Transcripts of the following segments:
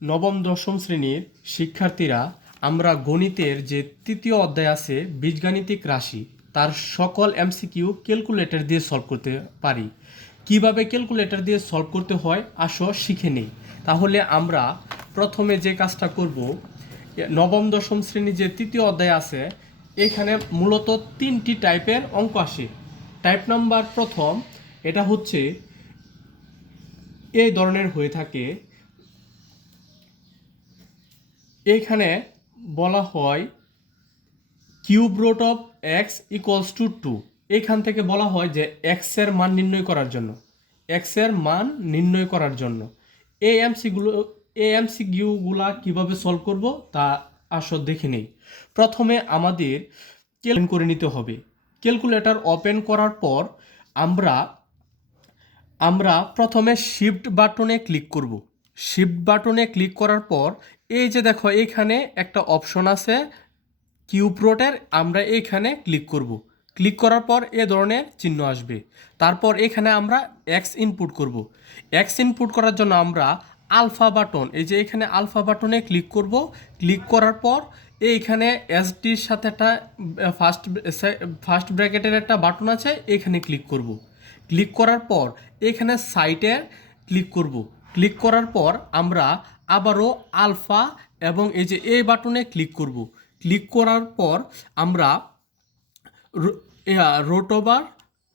নবম দশম শ্রেণীর শিক্ষার্থীরা আমরা গণিতের যে তৃতীয় অধ্যায় আছে বীজগাণিতিক রাশি তার সকল এমসিকিউ ক্যালকুলেটর দিয়ে সলভ করতে পারি। কিভাবে ক্যালকুলেটর দিয়ে সলভ করতে হয় আসো শিখে নেই। তাহলে আমরা প্রথমে যে কাজটা করব, নবম দশম শ্রেণী যে তৃতীয় অধ্যায় আছে এখানে মূলত তিনটি টাইপের অঙ্ক আসে। টাইপ নাম্বার প্রথম, এটা হচ্ছে এই ধরনের হয়ে থাকে। এখানে বলা হয় cube root of x equals to 2। এখান থেকে বলা হয় যে এক্স এর মান নির্ণয় করার জন্য, এক্স এর মান নির্ণয় করার জন্য এই এমসিকিউগুলা কিভাবে সলভ করব তা আসলে দেখে নেই। প্রথমে আমাদের ক্যালকুলেট করে নিতে হবে। ক্যালকুলেটর ওপেন করার পর আমরা আমরা প্রথমে শিফট বাটনে ক্লিক করব। শিফট বাটনে ক্লিক করার পর এই যে দেখো এখানে একটা অপশন আছে কিউব রুটের, আমরা এইখানে ক্লিক করব। ক্লিক করার পর এ ধরনের চিহ্ন আসবে। তারপর এখানে আমরা এক্স ইনপুট করব। এক্স ইনপুট করার জন্য আমরা আলফা বাটন, এই যে এখানে আলফা বাটনে ক্লিক করব। ক্লিক করার পর এইখানে এসডির সাথে একটা ফার্স্ট ব্র্যাকেটের একটা বাটন আছে, এখানে ক্লিক করব। ক্লিক করার পর এখানে সাইটে ক্লিক করব। ক্লিক করার পর আমরা আবারও আলফা এবং এই যে এই বাটনে ক্লিক করব। ক্লিক করার পর আমরা রোট ওভার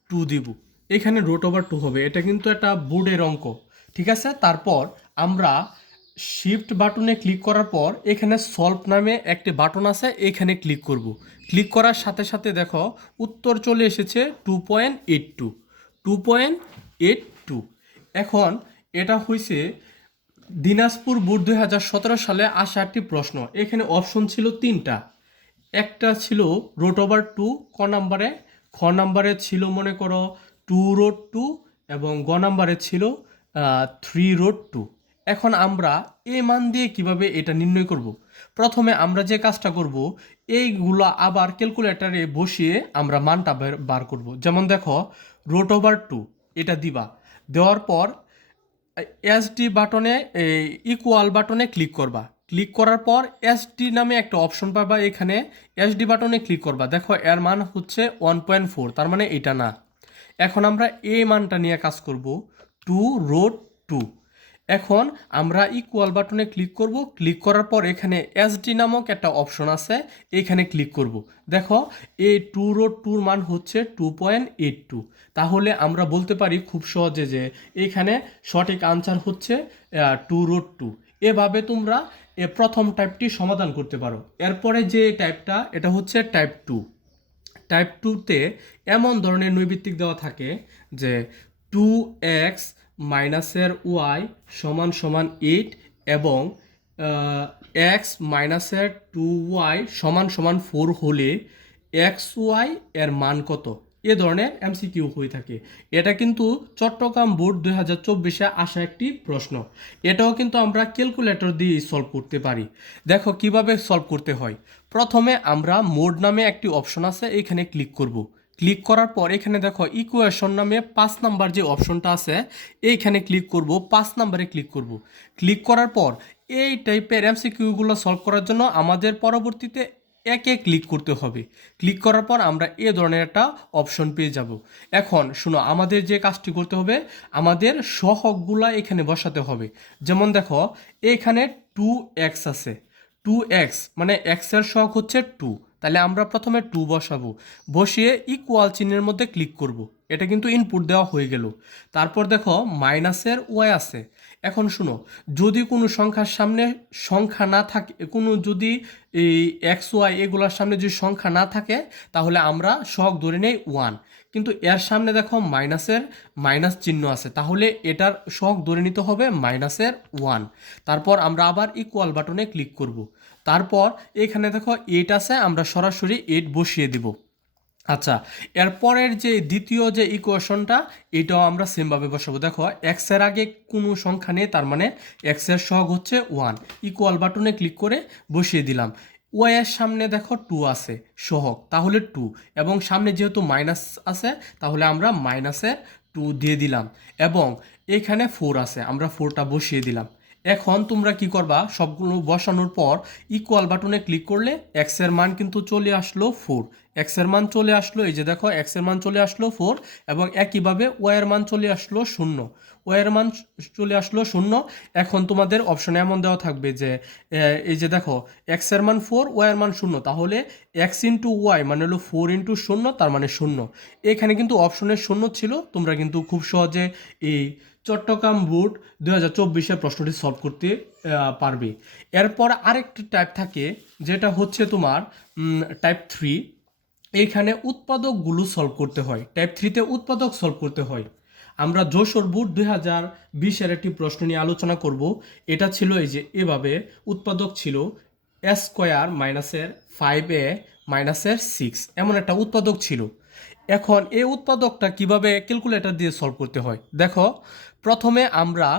2 দিব। এখানে রোট ওভার 2 হবে, এটা কিন্তু একটা বোর্ডের অঙ্ক, ঠিক আছে। তারপর আমরা শিফট বাটনে ক্লিক করার পর এখানে সলভ নামে একটি বাটন আছে, এখানে ক্লিক করব। ক্লিক করার সাথে সাথে দেখো উত্তর চলে এসেছে 2.82। 2.82। এখন এটা হয়েছে দিনাজপুর বোর্ড 2017 সালে আসা একটি প্রশ্ন। এখানে অপশন ছিল তিনটা। একটা ছিল রুট ওভার 2 ক নাম্বারে, খ নাম্বারে ছিল মনে করো 2√2 এবং গ নাম্বারে ছিল 3√2। এখন আমরা এই মান দিয়ে কিভাবে এটা নির্ণয় করব? প্রথমে আমরা যে কাজটা করব, এইগুলো আবার ক্যালকুলেটরে বসিয়ে আমরা মানটা বার করব। যেমন দেখো রুট ওভার 2 এটা দিবা, দেওয়ার পর এসডি বাটনে ইকুয়াল বাটনে ক্লিক করবা। ক্লিক করার পর এসডি নামে একটা অপশন পাবা, এখানে এসডি বাটনে ক্লিক করবা। দেখো এর মান হচ্ছে 1.4, তার মানে এটা না। এখন আমরা এই মানটা নিয়ে কাজ করব, 2√2। এখন আমরা ইকুয়াল বাটনে ক্লিক করব। ক্লিক করার পর এখানে এসডি নামক একটা অপশন আছে, এখানে ক্লিক করব। দেখো এই 2√2 মান হচ্ছে 2.82। তাহলে আমরা বলতে পারি খুব সহজে যে এখানে সঠিক আনসার হচ্ছে 2√2। এভাবে তোমরা প্রথম টাইপটি সমাধান করতে পারো। এরপরে যে টাইপটা, এটা হচ্ছে টাইপ 2। টাইপ 2তে এমন ধরনের নৈমিত্তিক দেওয়া থাকে যে 2x মাইনাসের ওয়াই সমান সমান 8 এবং এক্স মাইনাসের 2y সমান সমান 4 হলে এক্স ওয়াই এর মান কত, এ ধরনের এমসিকিউ হয়ে থাকে। এটা কিন্তু চট্টগ্রাম বোর্ড 2024-এ আসা একটি প্রশ্ন। এটাও কিন্তু আমরা ক্যালকুলেটর দিয়ে সলভ করতে পারি। দেখো কিভাবে সলভ করতে হয়। প্রথমে আমরা মোড নামে একটি অপশন আছে, এখানে ক্লিক করব। ক্লিক করার পর এখানে দেখো ইকুয়েশন নামে 5 নাম্বার যে অপশনটা আছে, এইখানে ক্লিক করব। 5 নাম্বারে ক্লিক করব। ক্লিক করার পর এই টাইপের এমসিকিউগুলো সলভ করার জন্য আমাদের পরবর্তীতে একে ক্লিক করতে হবে। ক্লিক করার পর আমরা এ ধরনের একটা অপশন পেয়ে যাব। এখন শুনো, আমাদের যে কাজটি করতে হবে, আমাদের সহগগুলা এখানে বসাতে হবে। যেমন দেখো এখানে 2x আছে, 2x মানে x এর সহগ হচ্ছে 2, তাহলে আমরা প্রথমে 2 বসাবো। বসিয়ে ইকুয়াল চিহ্নের মধ্যে ক্লিক করব। এটা কিন্তু ইনপুট দেওয়া হয়ে গেল। তারপর দেখো মাইনাসের ওয়াই আছে। এখন শুনো, যদি কোনো সংখ্যার সামনে সংখ্যা না থাকে, যদি এই এক্স ওয়াই এগুলোর সামনে যদি সংখ্যা না থাকে, তাহলে আমরা সহগ ধরে নেই 1। কিন্তু এর সামনে দেখো মাইনাস চিহ্ন আছে, তাহলে এটার সহগ ধরে নিতে হবে -1। তারপর আমরা আবার ইকুয়াল বাটনে ক্লিক করব। তারপর এখানে দেখো 8 আছে, আমরা সরাসরি 8 বসিয়ে দিব। আচ্ছা, এরপরের যে দ্বিতীয় যে ইকুয়েশনটা, এটাও আমরা সেমভাবে বসাবো। দেখো এক্স এর আগে কোনো সংখ্যা নেই, তার মানে এক্স এর সহগ হচ্ছে 1। ইকুয়াল বাটনে ক্লিক করে বসিয়ে দিলাম। ওয়াই এর সামনে দেখো 2 আছে সহগ, তাহলে 2, এবং সামনে যেহেতু মাইনাস আছে তাহলে আমরা -2 দিয়ে দিলাম, এবং এখানে 4 আছে, আমরা 4টা বসিয়ে দিলাম। এখন তোমরা কি করবা, সবগুলো বসানোর পর ইকুয়াল বাটনে ক্লিক করলে এক্স এর মান কিন্তু চলে আসলো 4, এক্স এর মান চলে আসলো, এই যে দেখো এক্স এর মান চলে আসলো 4, এবং একইভাবে ওয়াই এর মান চলে আসলো 0, ওয়াই এর মান চলে আসলো 0। এখন তোমাদের অপশনে এমন দেওয়া থাকবে যে এই যে দেখো এক্স এর মান 4, ওয়াই এর মান 0, তাহলে এক্স ইন্টু ওয়াই মানে হলো 4 ইন্টু 0, তার মানে 0। এখানে কিন্তু অপশনের 0 ছিল, তোমরা কিন্তু খুব সহজে এই চট্টগ্রাম বোর্ড 2024 প্রশ্নটি সলভ করতে পারবে। এরপর আরেকটা টাইপ থাকে যেটা হচ্ছে তোমার টাইপ 3, এইখানে উৎপাদকগুলো সলভ করতে হয়, টাইপ 3তে উৎপাদক সলভ করতে হয়। আমরা যশোর বোর্ড 2020-এর একটি প্রশ্ন নিয়ে আলোচনা করব। এটা ছিল এই যে এভাবে, উৎপাদক ছিল এ স্কোয়ার মাইনাসের 5a মাইনাসের 6, এমন একটা উৎপাদক ছিল। এখন এই উৎপাদকটা কিভাবে ক্যালকুলেটর দিয়ে সলভ করতে হয় দেখো, প্রথমে আমরা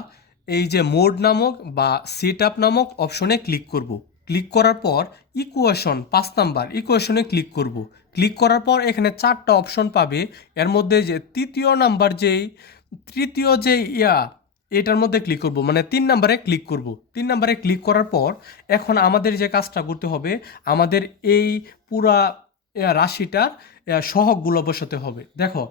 এই যে মোড নামক বা সেট আপ নামক অপশনে ক্লিক করব। ক্লিক করার পর ইকুয়েশন 5 নাম্বার ইকুয়েশনে ক্লিক করব। ক্লিক করার পর এখানে 4টা অপশন পাবে, এর মধ্যে যে তৃতীয় যে এটার মধ্যে ক্লিক করব, মানে 3 নাম্বারে ক্লিক করব। 3 নাম্বারে ক্লিক করার পর এখন আমাদের যে কাজটা করতে হবে, আমাদের এই পুরা রাশিটার সহগগুলো বসাতে হবে। দেখো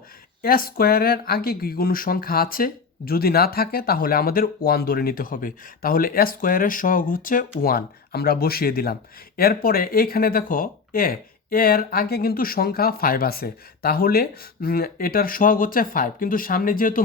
এ স্কোয়ারের আগে কি কোনো সংখ্যা আছে, যদি না থাকে তাহলে আমাদের 1 ধরে নিতে হবে, তাহলে এ স্কোয়ারের সহগ হচ্ছে 1, আমরা বসিয়ে দিলাম। এরপরে এইখানে দেখো এ এর আগে কিন্তু সংখ্যা 5 আছে, তাহলে এটার সহগ হচ্ছে 5, কিন্তু সামনে যেহেতু